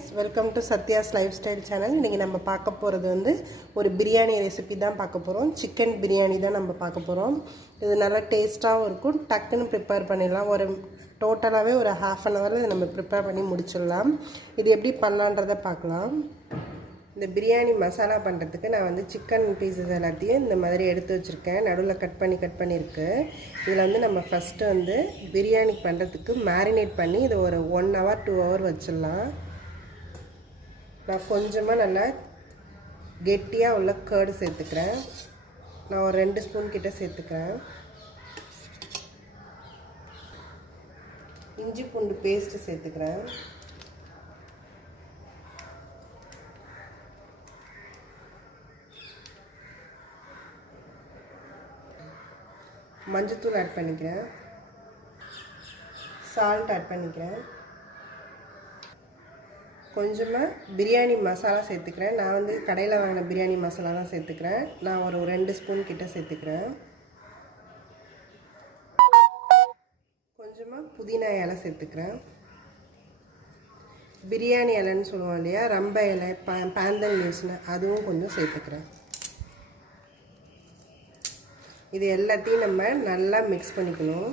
Friends, welcome to Sathya's life style channel. இன்றைக்கி நம்ம பார்க்க போகிறது வந்து ஒரு பிரியாணி ரெசிபி தான் பார்க்க போகிறோம். சிக்கன் பிரியாணி தான் நம்ம பார்க்க போகிறோம். இது நல்லா டேஸ்ட்டாகவும் இருக்கும். டக்குன்னு ப்ரிப்பேர் பண்ணிடலாம். ஒரு டோட்டலாகவே ஒரு ½ அன் ஹவரில் இதை நம்ம ப்ரிப்பேர் பண்ணி முடிச்சிடலாம். இது எப்படி பண்ணலான்றதை பார்க்கலாம். இந்த பிரியாணி மசாலா பண்ணுறதுக்கு நான் வந்து சிக்கன் பீசஸ் எல்லாத்தையும் இந்த மாதிரி எடுத்து வச்சுருக்கேன். நடுவில் கட் பண்ணியிருக்கு. இதில் வந்து நம்ம ஃபஸ்ட்டு வந்து பிரியாணி பண்ணுறதுக்கு மேரினேட் பண்ணி இதை ஒரு 1 hour 2 hour வச்சிடலாம். நான் கொஞ்சமாக நல்லா கெட்டியாக உள்ள கர்டு சேர்த்துக்கிறேன். நான் ஒரு 2 ஸ்பூன் கிட்ட சேர்த்துக்கிறேன். இஞ்சி பூண்டு பேஸ்ட்டு சேர்த்துக்கிறேன். மஞ்சத்தூள் ஆட் பண்ணிக்கிறேன். சால்ட் ஆட் பண்ணிக்கிறேன். கொஞ்சமாக பிரியாணி மசாலா சேர்த்துக்கிறேன். நான் வந்து கடையில் வாங்கின பிரியாணி மசாலா தான் சேர்த்துக்கிறேன். நான் ஒரு 2 ஸ்பூன் கிட்ட சேர்த்துக்கிறேன். கொஞ்சமாக புதினா இலை சேர்த்துக்கிறேன். பிரியாணி இலைன்னு சொல்லுவோம் இல்லையா, ரம்ப இலை, பேந்தன் லீவ்ஸ்னு, அதுவும் கொஞ்சம் சேர்த்துக்கிறேன். இது எல்லாத்தையும் நம்ம நல்லா மிக்ஸ் பண்ணிக்கணும்.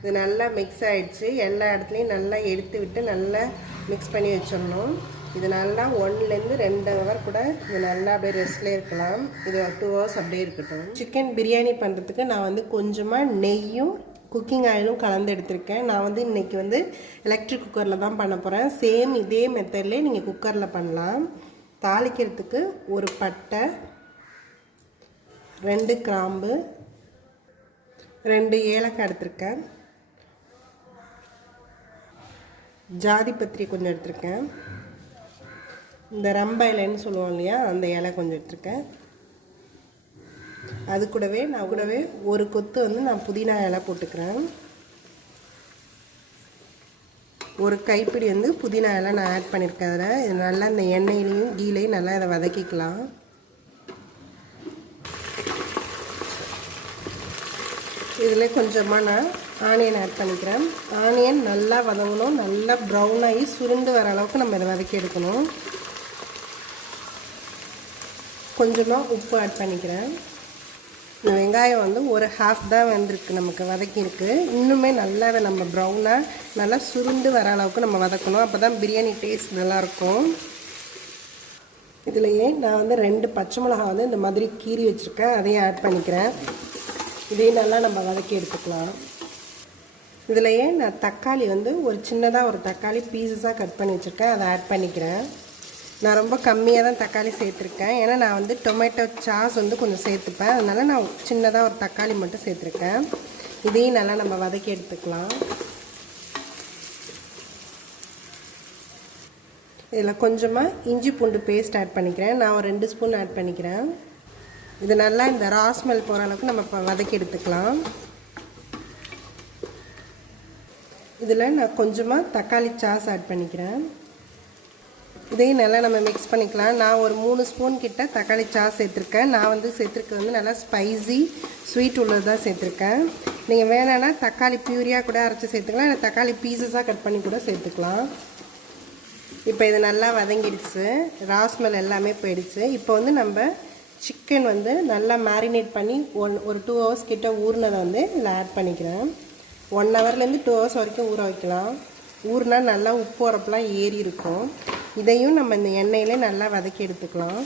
இது நல்லா மிக்ஸ் ஆகிடுச்சு. எல்லா இடத்துலையும் நல்லா எடுத்து விட்டு நல்லா மிக்ஸ் பண்ணி வச்சிடணும். இது நல்லா 1லேருந்து 2 hour கூட இது நல்லா அப்படியே ரெஸ்ட்லேயே இருக்கலாம். இது 2 hours அப்படியே இருக்கட்டும். சிக்கன் பிரியாணி பண்ணுறதுக்கு நான் வந்து கொஞ்சமாக நெய்யும் குக்கிங் ஆயிலும் கலந்து எடுத்திருக்கேன். நான் வந்து இன்றைக்கி வந்து எலக்ட்ரிக் குக்கரில் தான் பண்ண போகிறேன். சேம் இதே மெத்தட்லேயே நீங்கள் குக்கரில் பண்ணலாம். தாளிக்கிறதுக்கு ஒரு பட்டை, 2 கிராம்பு, 2 ஏலக்காய் எடுத்திருக்கேன். ஜாதி பத்திரி கொஞ்சம் எடுத்திருக்கேன். இந்த ரம்ப இலைன்னு சொல்லுவோம் இல்லையா, அந்த இலை கொஞ்சம் எடுத்திருக்கேன். அது கூடவே ஒரு கொத்து வந்து நான் புதினா இலை போட்டுக்கிறேன். ஒரு கைப்பிடி வந்து புதினா இலை நான் ஆட் பண்ணியிருக்கேன். அதில் இது நல்லா இந்த எண்ணெயிலையும் கீலையும் நல்லா இதை வதக்கிக்கலாம். இதில் கொஞ்சமாக நான் ஆனியன் ஆட் பண்ணிக்கிறேன். ஆனியன் நல்லா வதங்கணும். நல்லா ப்ரௌன் ஆகி சுருண்டு வர அளவுக்கு நம்ம இதை வதக்கி எடுக்கணும். கொஞ்சமாக உப்பு ஆட் பண்ணிக்கிறேன். இந்த வெங்காயம் வந்து ஒரு ½ தான் வந்திருக்கு, நமக்கு வதக்கியிருக்கு. இன்னுமே நல்லா அதை நம்ம ப்ரௌனாக நல்லா சுருண்டு வர அளவுக்கு நம்ம வதக்கணும். அப்போ தான் பிரியாணி டேஸ்ட் நல்லாயிருக்கும். இதுலேயே நான் வந்து 2 பச்சை மிளகா வந்து இந்த மாதிரி கீறி வச்சுருக்கேன். அதையும் ஆட் பண்ணிக்கிறேன். இதையும் நல்லா நம்ம வதக்கி எடுத்துக்கலாம். இதுலையே நான் தக்காளி வந்து ஒரு சின்னதாக ஒரு தக்காளி பீசஸாக கட் பண்ணி வச்சுருக்கேன். அதை ஆட் பண்ணிக்கிறேன். நான் ரொம்ப கம்மியாக தான் தக்காளி சேர்த்துருக்கேன். ஏன்னா நான் வந்து டொமேட்டோ சாஸ் வந்து கொஞ்சம் சேர்த்துப்பேன். அதனால் நான் சின்னதாக ஒரு தக்காளி மட்டும் சேர்த்துருக்கேன். இதையும் நல்லா நம்ம வதக்கி எடுத்துக்கலாம். இதில் கொஞ்சமாக இஞ்சி பூண்டு பேஸ்ட் ஆட் பண்ணிக்கிறேன். நான் ஒரு 2 ஸ்பூன் ஆட் பண்ணிக்கிறேன். இது நல்லா இந்த ரா ஸ்மெல் போகிற அளவுக்கு நம்ம இப்போ வதக்கி எடுத்துக்கலாம். இதில் நான் கொஞ்சமாக தக்காளி சாஸ் ஆட் பண்ணிக்கிறேன். இதையும் நல்லா நம்ம மிக்ஸ் பண்ணிக்கலாம். நான் ஒரு 3 ஸ்பூன் கிட்ட தக்காளி சாஸ் சேர்த்துருக்கேன். நான் வந்து சேர்த்துருக்கிறது வந்து நல்லா ஸ்பைசி ஸ்வீட் உள்ளது தான் சேர்த்துருக்கேன். நீங்கள் வேணான்னா தக்காளி பியூரியாக கூட அரைச்சி சேர்த்துக்கலாம். இல்லை தக்காளி பீசஸாக கட் பண்ணி கூட சேர்த்துக்கலாம். இப்போ இது நல்லா வதங்கிடுச்சு. ரா ஸ்மெல் எல்லாமே போயிடுச்சு. இப்போ வந்து நம்ம சிக்கன் வந்து நல்லா மேரினேட் பண்ணி ஒரு 2 hours கிட்ட ஊறினதை வந்து இதில் ஆட் பண்ணிக்கிறேன். 1 hourலேருந்து 2 hours வரைக்கும் ஊற வைக்கலாம். ஊறினா நல்லா உப்பு உரப்புலாம் ஏறி இருக்கும். இதையும் நம்ம இந்த எண்ணெயிலே நல்லா வதக்கி எடுத்துக்கலாம்.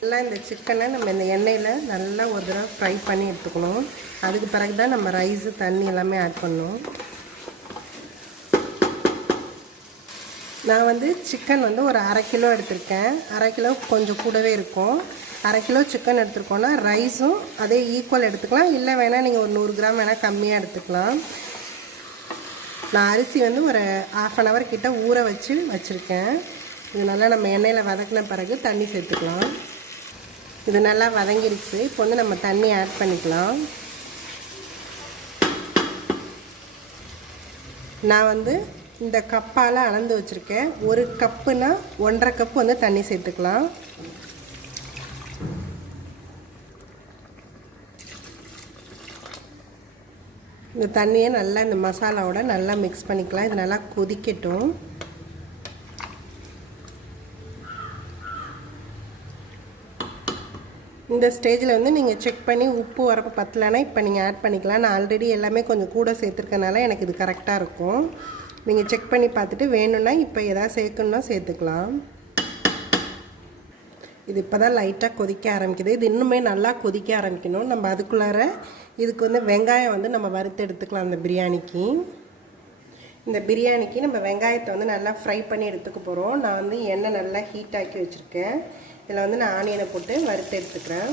நல்லா இந்த சிக்கனை நம்ம இந்த எண்ணெயில் நல்லா ஒரு தடவை ஃப்ரை பண்ணி எடுத்துக்கணும். அதுக்கு பிறகு தான் நம்ம ரைஸு தண்ணி எல்லாமே ஆட் பண்ணணும். நான் வந்து சிக்கன் வந்து ஒரு 1/2 கிலோ எடுத்திருக்கேன். 1/2 கிலோ கொஞ்சம் கூடவே இருக்கும். 1/2 கிலோ சிக்கன் எடுத்துருக்கோன்னா ரைஸும் அதே ஈக்குவல் எடுத்துக்கலாம். இல்லை வேணால் நீங்கள் ஒரு 100 கிராம் வேணால் கம்மியாக எடுத்துக்கலாம். நான் அரிசி வந்து ஒரு ½ அன் ஹவர் கிட்ட ஊற வச்சுருக்கேன். இது நல்லா நம்ம எண்ணெயில் வதக்கின பிறகு தண்ணி சேர்த்துக்கலாம். இது நல்லா வதங்கிடுச்சு. இப்போ வந்து நம்ம தண்ணி ஆட் பண்ணிக்கலாம். நான் வந்து இந்த கப்பால் அளந்து வச்சுருக்கேன். 1 கப்புனா 1½ கப்பு வந்து தண்ணி சேர்த்துக்கலாம். இந்த தண்ணியை நல்லா இந்த மசாலாவோட நல்லா மிக்ஸ் பண்ணிக்கலாம். இது நல்லா கொதிக்கட்டும். இந்த ஸ்டேஜில் வந்து நீங்கள் செக் பண்ணி உப்பு வரப்பு பத்தலைன்னா இப்போ நீங்கள் ஆட் பண்ணிக்கலாம். நான் ஆல்ரெடி எல்லாமே கொஞ்சம் கூட சேர்த்துருக்கனால எனக்கு இது கரெக்டாக இருக்கும். நீங்கள் செக் பண்ணி பார்த்துட்டு வேணும்னா இப்போ எதாவது சேர்க்கணுன்னா சேர்த்துக்கலாம். இது இப்போ தான் லைட்டாக கொதிக்க ஆரம்பிக்குது. இது இன்னுமே நல்லா கொதிக்க ஆரம்பிக்கணும். நம்ம அதுக்குள்ளார இதுக்கு வந்து வெங்காயம் வந்து நம்ம வறுத்து எடுத்துக்கலாம். அந்த பிரியாணிக்கு நம்ம வெங்காயத்தை வந்து நல்லா ஃப்ரை பண்ணி எடுத்துக்க போகிறோம். நான் வந்து எண்ணெய் நல்லா ஹீட் ஆக்கி வச்சுருக்கேன். இதில் வந்து நான் ஆனியனை போட்டு வறுத்து எடுத்துக்கிறேன்.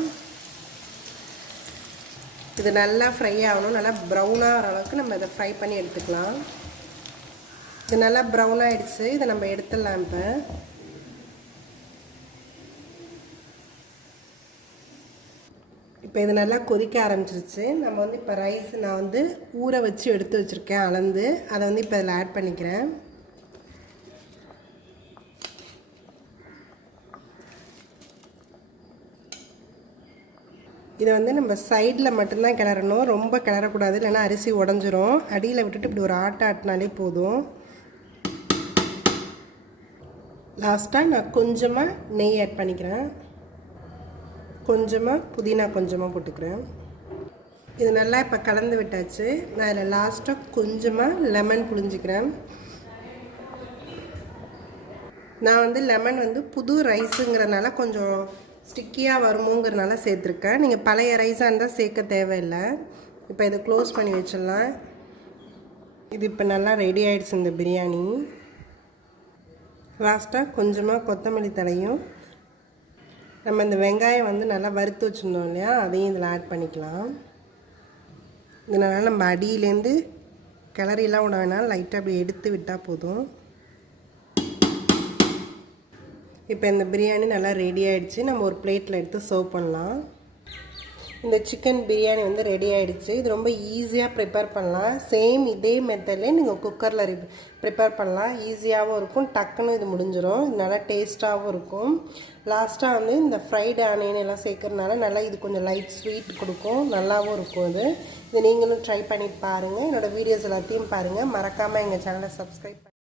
இது நல்லா ஃப்ரை ஆகணும். நல்லா ப்ரௌனாக வர அளவுக்கு நம்ம இதை ஃப்ரை பண்ணி எடுத்துக்கலாம். இது நல்லா ப்ரௌன் ஆகிடுச்சு. இதை நம்ம எடுத்துடலாம். இப்போ இது நல்லா கொதிக்க ஆரம்பிச்சிருச்சு. நம்ம வந்து இப்போ ரைஸ் நான் வந்து ஊற வச்சு எடுத்து வச்சுருக்கேன் அளந்து. அதை வந்து இப்போ இதில் ஆட் பண்ணிக்கிறேன். இதை வந்து நம்ம சைடில் மட்டும்தான் கிளறணும். ரொம்ப கிளறக்கூடாது, இல்லைன்னா அரிசி உடஞ்சிரும். அடியில் விட்டுட்டு இப்படி ஒரு ஆட்டினாலே போதும். லாஸ்ட்டாக நான் கொஞ்சமாக நெய் ஆட் பண்ணிக்கிறேன். கொஞ்சமாக புதினா கொஞ்சமாக போட்டுக்கிறேன். இது நல்லா இப்போ கலந்து விட்டாச்சு. நான் இதில் லாஸ்ட்டாக கொஞ்சமாக லெமன் புழிஞ்சிக்கிறேன். நான் வந்து லெமன் வந்து புது ரைஸுங்கிறதுனால கொஞ்சம் ஸ்டிக்கியாக வருமோங்கிறதுனால சேர்த்துருக்கேன். நீங்கள் பழைய ரைஸாக இருந்தால் சேர்க்க தேவையில்லை. இப்போ இதை க்ளோஸ் பண்ணி வச்சிடலாம். இது இப்போ நல்லா ரெடி ஆகிடுச்சு இந்த பிரியாணி. லாஸ்ட்டாக கொஞ்சமாக கொத்தமல்லி தழையும் நம்ம இந்த வெங்காயம் வந்து நல்லா வறுத்து வச்சுருந்தோம் இல்லையா, அதையும் இதில் ஆட் பண்ணிக்கலாம். இதனால் நம்ம அடியிலேருந்து கிளறிலாம் விட வேணாம், லைட்டாக அப்படி எடுத்து விட்டால் போதும். இப்போ இந்த பிரியாணி நல்லா ரெடி ஆகிடுச்சு. நம்ம ஒரு பிளேட்டில் எடுத்து சர்வ் பண்ணலாம். இந்த சிக்கன் பிரியாணி வந்து ரெடி ஆகிடுச்சு. இது ரொம்ப ஈஸியாக ப்ரிப்பேர் பண்ணலாம். சேம் இதே மெத்தட்லேயே நீங்கள் குக்கரில் ப்ரிப்பேர் பண்ணலாம். ஈஸியாகவும் இருக்கும், டக்குன்னு இது முடிஞ்சிடும். இது நல்லா டேஸ்ட்டாகவும் இருக்கும். லாஸ்ட்டாக வந்து இந்த ஃப்ரைடு ஆனியன் எல்லாம் சேர்க்கறதுனால நல்லா இது கொஞ்சம் லைட் ஸ்வீட் கொடுக்கும், நல்லாவும் இருக்கும். இது நீங்களும் ட்ரை பண்ணி பாருங்கள். என்னோடய வீடியோஸ் எல்லாத்தையும் பாருங்கள். மறக்காமல் எங்கள் சேனலை சப்ஸ்கிரைப்